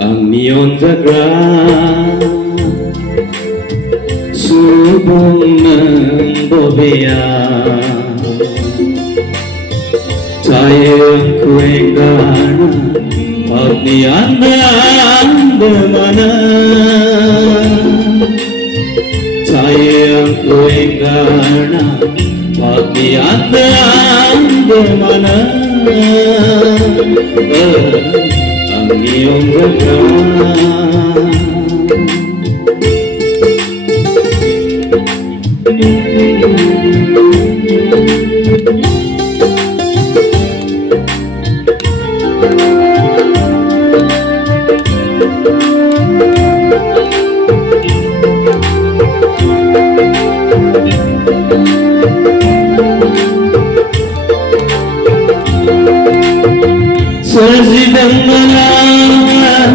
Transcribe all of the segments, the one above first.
Angni on the ground, subong ng bobea, tayang kuwengana, pagniandang bumana, tayang kuwengana, pagniandang bumana. Angni on the ground, Sazidang malangan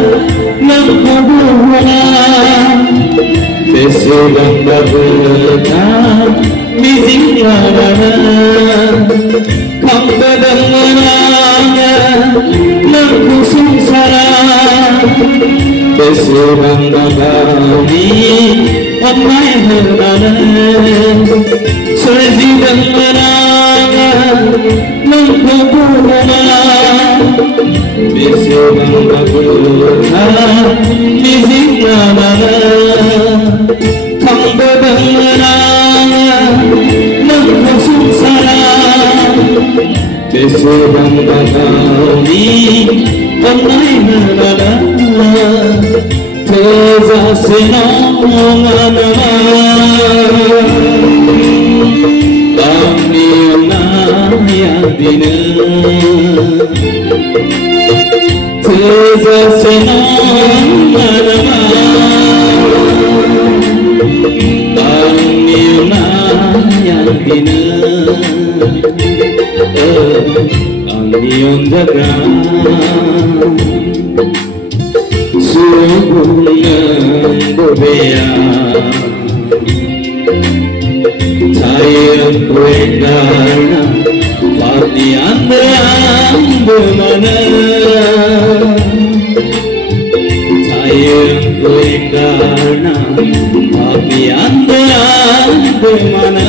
ng kabuhuan, Besilang babagatan, Bizingaran, Kambadang malangan ng kusong sarang, Besilang babagi, Amay halalan, Sazidang malangan ng kabuhuan, Besilang babagatan, Bizingaran, Kambadang malangan ng kusong sarang, Besilang babagi, Amay halalan, Tezasinongan Angni onayadina Tezasinongan Angni onayadina Angni on the ground, subong ng bobea, tayang kuwengana, pagniandang bumana, tayang kuwengana, pagniandang bumana.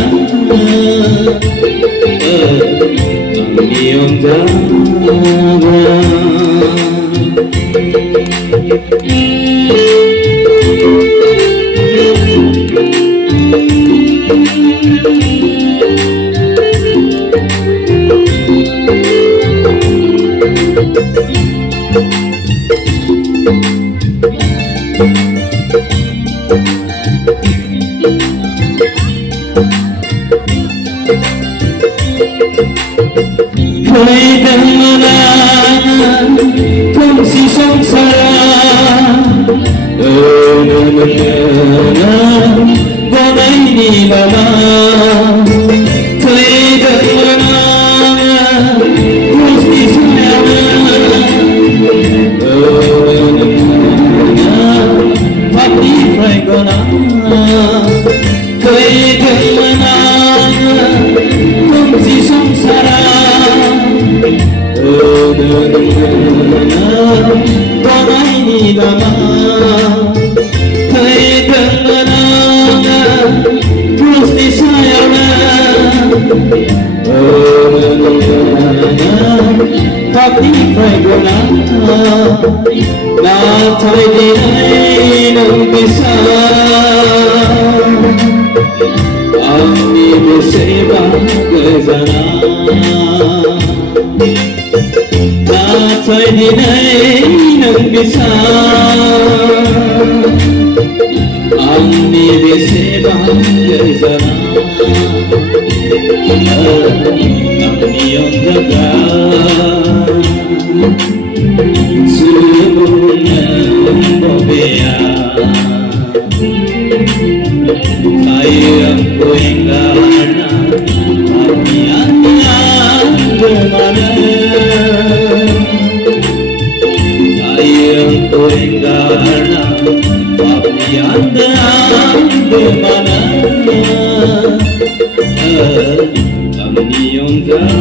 Angni on the ground, Kuwedang malangan kung si sangsara, naman ganay ni mama. Kuwedang malangan kung si sangsara, pag-ifay ko na. Kuwedang malangan kung si sangsara, Ganay ni mama. Kuwedang malangan Diyos ni sayawan, pag-ifay ko na. Natay dinay ng bisa, ang ibisa'y bagazana. Natay dinay ng bisa, ang ibisa'y bagazana. Ang iyong dagat, subong ng bobea, tayang kuwengana, pagniandang bumana, tayang kuwengana, pagniandang bumana. singgara